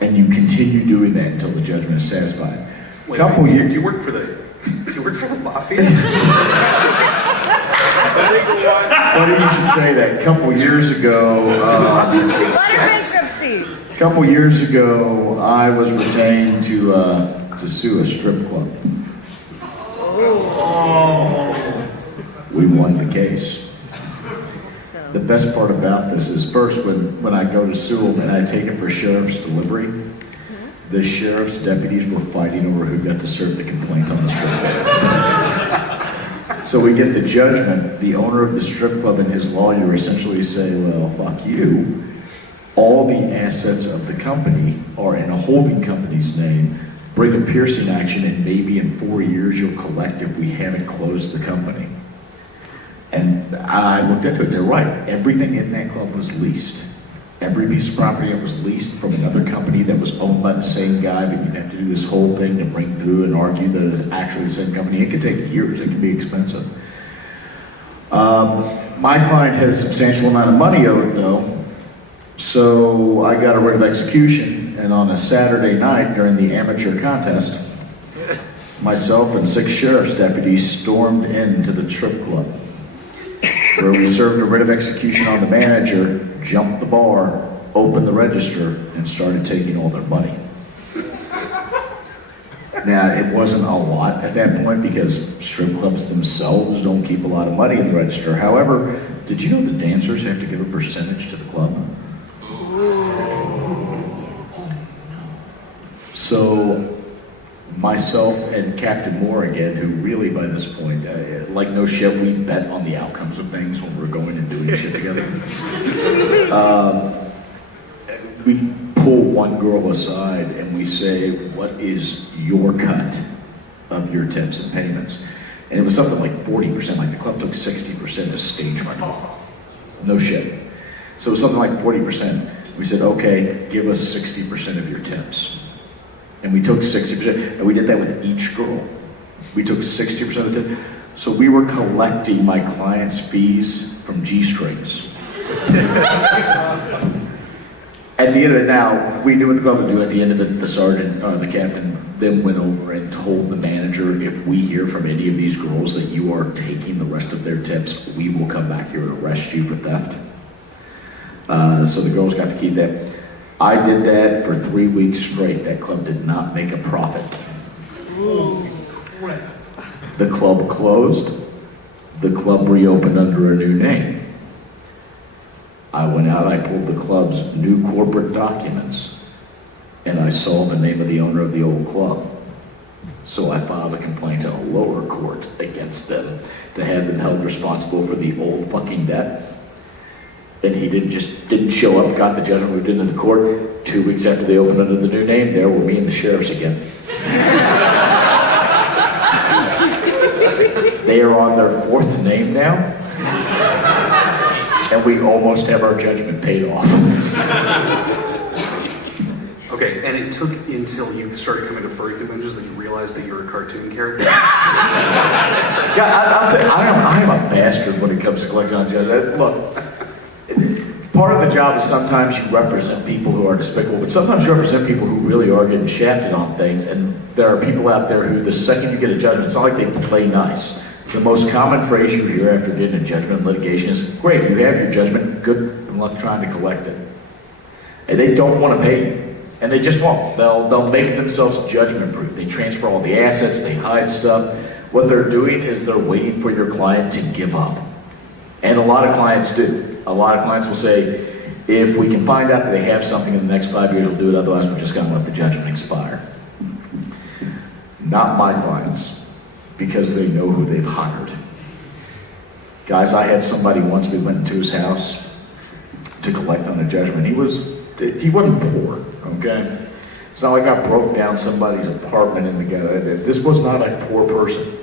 And you continue doing that until the judgment is satisfied. Wait, Couple wait, years. do you work for the mafia? Funny you should say that. A couple years ago, I was retained to sue a strip club. We won the case. The best part about this is first when I go to sue them and I take it for sheriff's delivery, the sheriff's deputies were fighting over who got to serve the complaint on the strip club. So we get the judgment. The owner of the strip club and his lawyer essentially say, well, fuck you. All the assets of the company are in a holding company's name. Bring a piercing action and maybe in 4 years you'll collect if we haven't closed the company. And I looked into it. They're right. Everything in that club was leased. Every piece of property that was leased from another company that was owned by the same guy, but you'd have to do this whole thing to bring through and argue that it's actually the same company. It could take years. It could be expensive. My client had a substantial amount of money owed, though, so I got a writ of execution, and on a Saturday night during the amateur contest, myself and 6 sheriff's deputies stormed into the strip club, where we served a writ of execution on the manager, jumped the bar, opened the register, and started taking all their money. Now, it wasn't a lot at that point because strip clubs themselves don't keep a lot of money in the register. However, did you know the dancers have to give a percentage to the club? So, myself and Captain Moore again, who really by this point, like no shit, we bet on the outcomes of things when we're going and doing shit together. We pull one girl aside and we say, what is your cut of your tips and payments? And it was something like 40%, like the club took 60% as stage money. No shit. So it was something like 40%. We said, okay, give us 60% of your tips. And we took 60%, and we did that with each girl. We took 60% of the tip. So we were collecting my clients' fees from G-strings. At the end of it now, we knew what the club would do. At the end of it, the sergeant, the captain, then went over and told the manager, if we hear from any of these girls that you are taking the rest of their tips, we will come back here and arrest you for theft. So the girls got to keep that. I did that for 3 weeks straight. That club did not make a profit. The club closed. The club reopened under a new name. I went out, I pulled the club's new corporate documents, and I saw the name of the owner of the old club. So I filed a complaint in a lower court against them to have them held responsible for the old fucking debt. And he didn't show up, got the judgment, moved into the court. 2 weeks after they opened under the new name, there were me and the sheriffs again. They are on their fourth name now, and we almost have our judgment paid off. Okay, and it took until you started coming to furry conventions that you realized that you were a cartoon character? Yeah, I am a bastard when it comes to collecting on judges. Look, part of the job is sometimes you represent people who are despicable, but sometimes you represent people who really are getting shafted on things, and there are people out there who, the second you get a judgment, it's not like they play nice. The most common phrase you hear after getting a judgment in litigation is, great, you have your judgment, good luck trying to collect it. And they don't want to pay you. And they just won't. They'll make themselves judgment-proof. They transfer all the assets, they hide stuff. What they're doing is they're waiting for your client to give up. And a lot of clients do. A lot of clients will say, if we can find out that they have something in the next 5 years, we'll do it, otherwise we're just going to let the judgment expire. Not my clients, because they know who they've hired. Guys, I had somebody once, we went into his house to collect on a judgment. He wasn't poor, okay? It's not like I broke down somebody's apartment and together. This was not a poor person.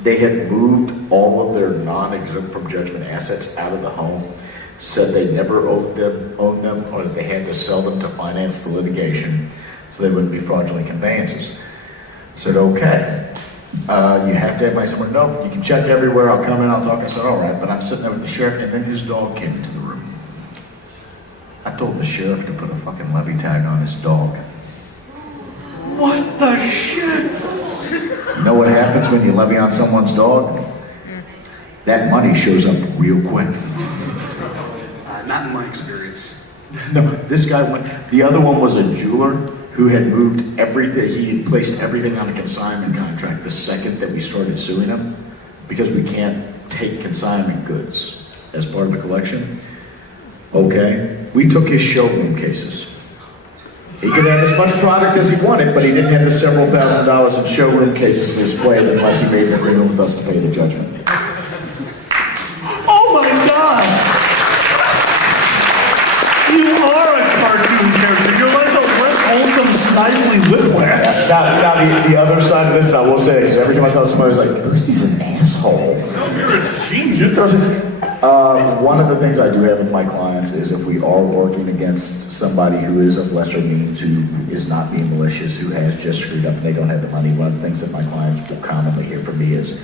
They had moved all of their non-exempt from judgment assets out of the home, said they never owned them, or that they had to sell them to finance the litigation so they wouldn't be fraudulent conveyances. Said, okay, you have to have money somewhere. No, you can check everywhere. I'll come in, I'll talk. I said, all right, but I'm sitting there with the sheriff, and then his dog came into the room. I told the sheriff to put a fucking levy tag on his dog. What the shit? You know what happens when you levy on someone's dog? That money shows up real quick. Not in my experience. No, this guy went. The other one was a jeweler who had moved everything. He had placed everything on a consignment contract the second that we started suing him, because we can't take consignment goods as part of the collection. Okay, we took his showroom cases. He could have as much product as he wanted, but he didn't have the several $1,000s in showroom cases to display it unless he made an agreement with us to pay the judgment. Oh my God! You are a cartoon character. You're like a less wholesome, snidely whiplash. Now the other side of this, and I will say this, every time I tell somebody, it's like, Brucey's an asshole. No, you're a genius. One of the things I do have with my clients is if we are working against somebody who is of lesser means, who is not being malicious, who has just screwed up and they don't have the money, one of the things that my clients will commonly hear from me is,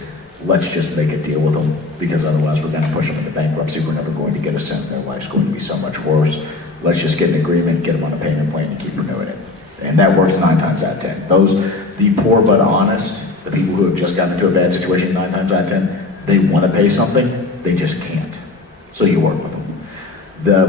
let's just make a deal with them, because otherwise we're going to push them into bankruptcy. We're never going to get a cent. Their life's going to be so much worse. Let's just get an agreement, get them on a payment plan, and keep renewing it. And that works 9 times out of 10. The poor but honest, the people who have just gotten into a bad situation 9 times out of 10, they want to pay something, they just can't. So you work with them.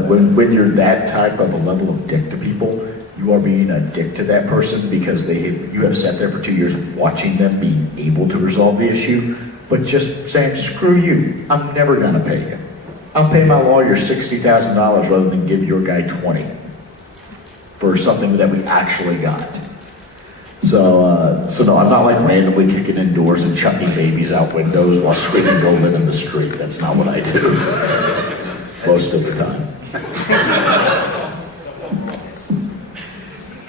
When you're that type of a level of dick to people, you you are being a dick to that person because you have sat there for 2 years watching them being able to resolve the issue, but just saying, screw you, I'm never gonna pay you. I'll pay my lawyer $60,000 rather than give your guy 20 for something that we actually got. So no, I'm not like randomly kicking in doors and chucking babies out windows while screaming, go live in the street. That's not what I do most of the time.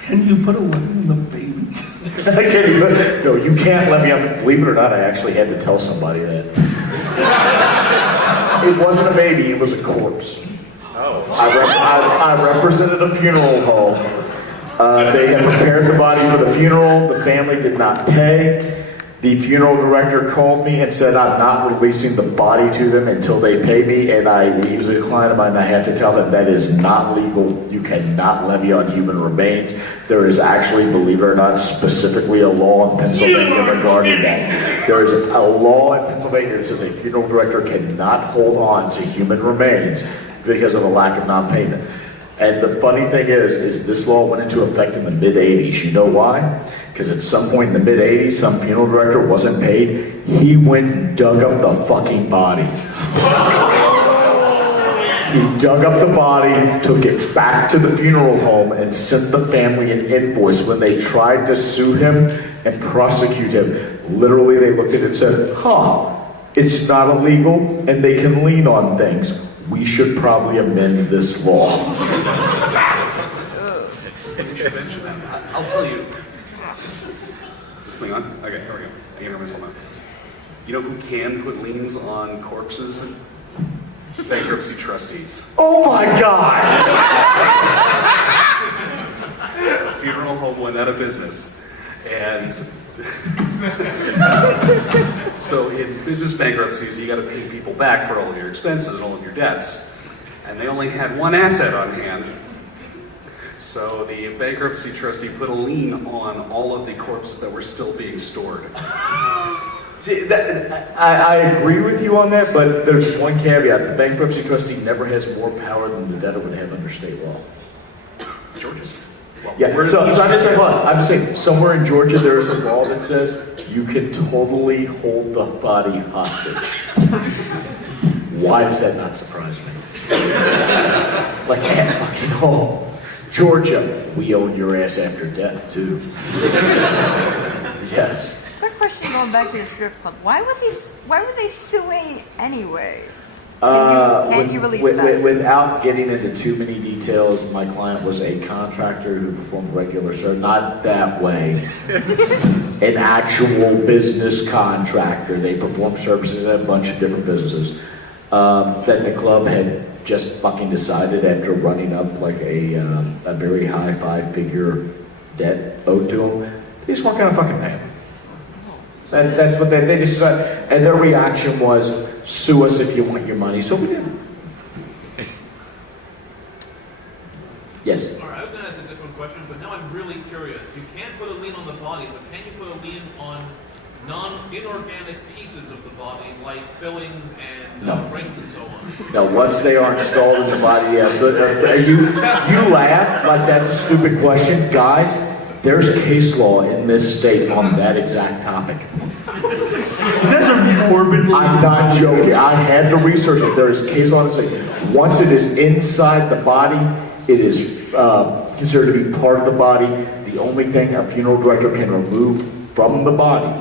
Can you put a limit in the baby? No, you can't let me up. Believe it or not, I actually had to tell somebody that. It wasn't a baby, it was a corpse. Oh. I represented a funeral home. They had prepared the body for the funeral. The family did not pay. The funeral director called me and said, I'm not releasing the body to them until they pay me. And he was a client of mine, and I had to tell them that is not legal. You cannot levy on human remains. There is actually, believe it or not, specifically a law in Pennsylvania regarding that. There is a law in Pennsylvania that says a funeral director cannot hold on to human remains because of a lack of non-payment. And the funny thing is this law went into effect in the mid-'80s. You know why? Because at some point in the mid-'80s, some funeral director wasn't paid. He went and dug up the fucking body. He dug up the body, took it back to the funeral home, and sent the family an invoice. When they tried to sue him and prosecute him, literally they looked at it and said, it's not illegal, and they can lien on things. We should probably amend this law. I'll tell you. Is this thing on? Okay, here we go. I can hear myself now. You know who can put liens on corpses? Bankruptcy trustees. Oh my God! A funeral home went out of business. And so in business bankruptcies, you got to pay people back for all of your expenses and all of your debts. And they only had one asset on hand. So the bankruptcy trustee put a lien on all of the corpses that were still being stored. See, I agree with you on that, but there's one caveat. The bankruptcy trustee never has more power than the debtor would have under state law. George's. Well, Yeah, so I'm just saying, hold on. I'm just saying, somewhere in Georgia there is a law that says you can totally hold the body hostage. Why does that not surprise me? Like, can't fucking hold. Georgia, we own your ass after death, too. Yes. Quick question going back to your strip club. Why were they suing anyway? Can you release that? Without getting into too many details, my client was a contractor who performed regular service. Not that way. An actual business contractor. They performed services at a bunch of different businesses. That the club had just fucking decided after running up like a very high 5-figure debt owed to them, they just weren't gonna fucking pay them. That's what they just said, and their reaction was, sue us if you want your money. So we did. Yes. All right, I was going to ask a different question, but now I'm really curious. You can't put a lien on the body, but can you put a lien on non-inorganic pieces of the body, like fillings and rings and so on? Now, once they are installed in the body, yeah. But you laugh like that's a stupid question, guys. There's case law in this state on that exact topic. That's a morbidly. I'm not joking. I had to research it. There is case law in this state. Once it is inside the body, it is considered to be part of the body. The only thing a funeral director can remove from the body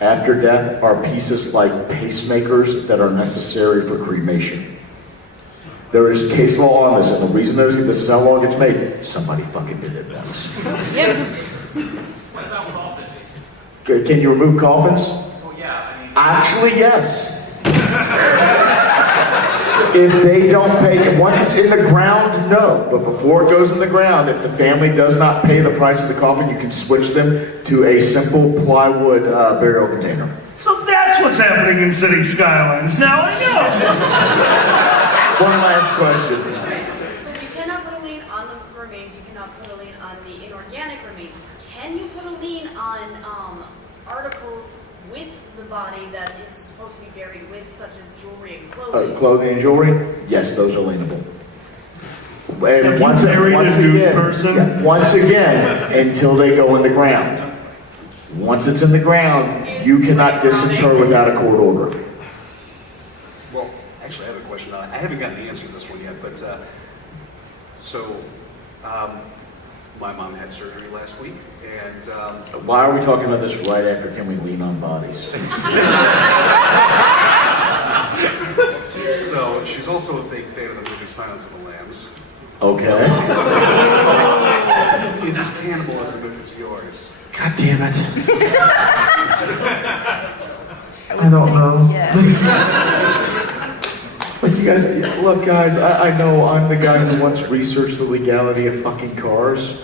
after death are pieces like pacemakers that are necessary for cremation. There is case law on this, and the reason this is how law gets made, somebody fucking did it once. Yep. What about coffins? Can you remove coffins? Oh, yeah, I mean... Actually, yes. If they don't pay, once it's in the ground, no. But before it goes in the ground, if the family does not pay the price of the coffin, you can switch them to a simple plywood burial container. So that's what's happening in City Skylines. Now I know. One last question. You cannot put a lien on the remains. You cannot put a lien on the inorganic remains. Can you put a lien on articles with the body that it's supposed to be buried with, such as jewelry and clothing? Clothing and jewelry? Yes, those are lienable. Have And you married a nude person? once again, until they go in the ground. Once it's in the ground, you cannot disinter without a court order. Well, actually, I have a question. I haven't gotten the answer to this one yet, but my mom had surgery last week, and Why are we talking about this right after Can We Lean on Bodies? so she's also a big fan of the movie Silence of the Lambs. Okay. Is cannibalism if it's yours? God damn it. I don't know. Yeah. Like you guys, look guys, I know I'm the guy who once researched the legality of fucking cars.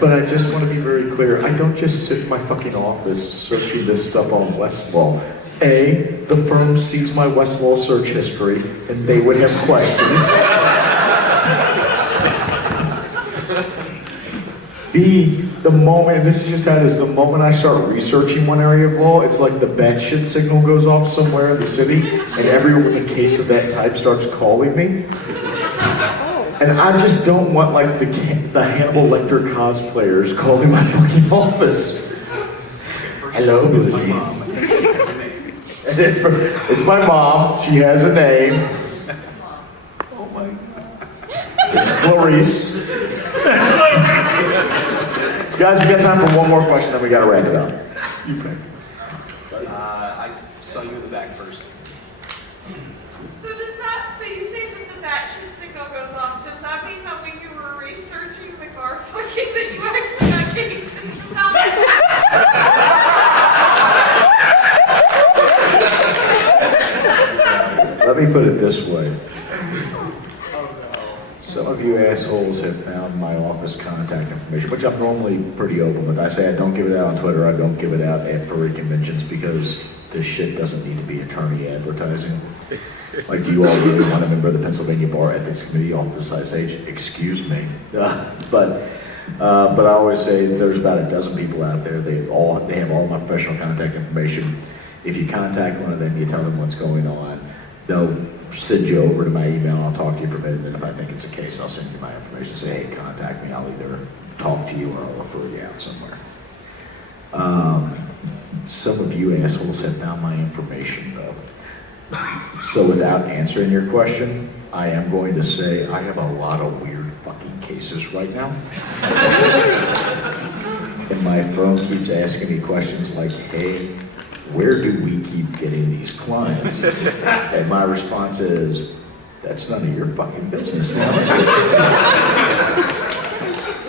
But I just want to be very clear, I don't just sit in my fucking office searching this stuff on Westlaw. A, the firm sees my Westlaw search history, and they would have questions. B, the moment, and this is just how it is, the moment I start researching one area of law, it's like the bad shit signal goes off somewhere in the city, and everyone with a case of that type starts calling me. And I just don't want like the Hannibal Lecter cosplayers calling my fucking office. Hello, It's Lucy. my mom. She has a name. And it's my mom. She has a name. Oh my. It's Clarice. Guys, we got time for one more question, then we gotta wrap it up. You pick. I saw you in the back first. So you say that the batshit signal goes off, does that mean that when you were researching the car fucking that you actually got cases about it? Let me put it this way. Some of you assholes have found my office contact information, which I'm normally pretty open with. I say I don't give it out on Twitter, I don't give it out at furry conventions because this shit doesn't need to be attorney advertising. Like, do you all really want a member of the Pennsylvania Bar Ethics Committee off the side stage? Excuse me. But I always say there's about a dozen people out there. They have all my professional contact information. If you contact one of them, you tell them what's going on. They'll send you over to my email. I'll talk to you for a minute, and then if I think it's a case, I'll send you my information. Say, hey, contact me. I'll either talk to you or I'll refer you out somewhere. Some of you assholes have found my information, though. So without answering your question, I am going to say I have a lot of weird fucking cases right now. And my phone keeps asking me questions like, hey, where do we keep getting these clients? And my response is, that's none of your fucking business now.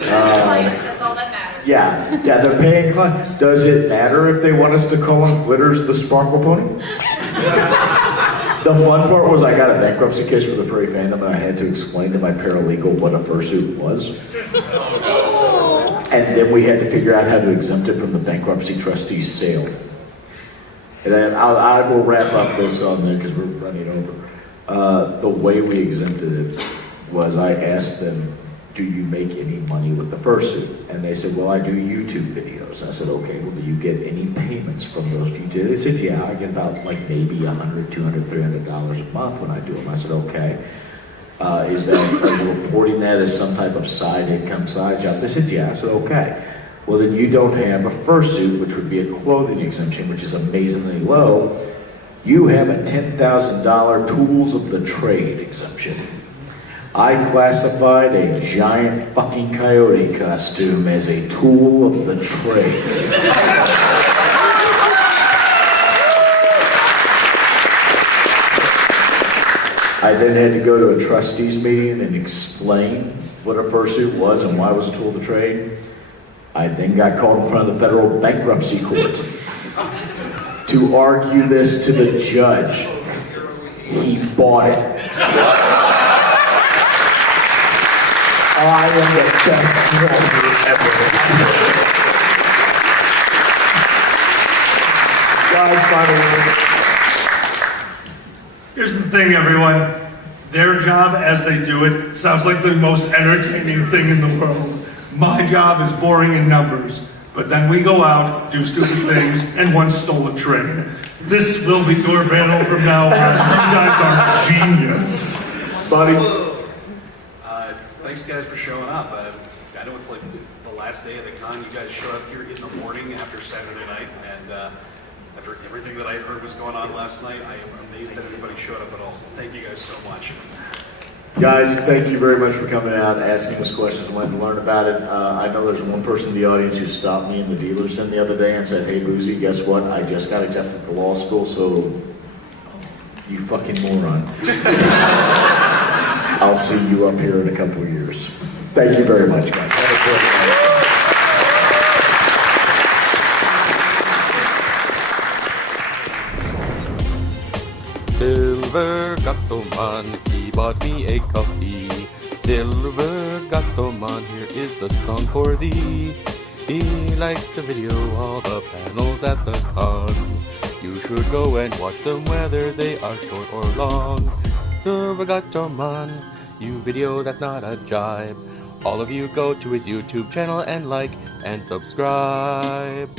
Clients, that's all that matters. Yeah, they're paying clients. Does it matter if they want us to call them Glitters the Sparkle Pony? The fun part was I got a bankruptcy case for the furry fandom, and I had to explain to my paralegal what a fursuit was. And then we had to figure out how to exempt it from the bankruptcy trustee's sale. And then I will wrap up this on there because we're running over. The way we exempted it was I asked them, do you make any money with the fursuit? And they said, well, I do YouTube videos. I said, okay, well, do you get any payments from those YouTube? They said, yeah, I get about like maybe $100, $200, $300 a month when I do them. I said, okay. Are you reporting that as some type of side income, side job? They said, yeah. I said, okay. Well, then you don't have a fursuit, which would be a clothing exemption, which is amazingly low. You have a $10,000 tools of the trade exemption. I classified a giant fucking coyote costume as a tool of the trade. I then had to go to a trustees meeting and explain what a fursuit was and why it was a tool of the trade. I then got called in front of the federal bankruptcy court to argue this to the judge. He bought it. I am the best lawyer ever. Guys, finally. Here's the thing, everyone. Their job as they do it sounds like the most entertaining thing in the world. My job is boring in numbers, but then we go out, do stupid things, and once stole a train. This will be your battle from now on. You guys are genius. Buddy? Thanks guys for showing up. I know it's the last day of the con. You guys showed up here in the morning after Saturday night, and after everything that I heard was going on last night, I am amazed that everybody showed up at all. So thank you guys so much. Guys, thank you very much for coming out, asking us questions, and wanting to learn about it. I know there's one person in the audience who stopped me in the dealer's den the other day and said, "Hey, Boozy, guess what? I just got accepted to law school, so you fucking moron." I'll see you up here in a couple of years. Thank you very much, guys. Have a great night. Silver Gato Man, he bought me a coffee. Silver Gato Man, here is the song for thee. He likes to video all the panels at the cons. You should go and watch them whether they are short or long. Silver Gato Man, you video that's not a jibe. All of you go to his YouTube channel and like and subscribe.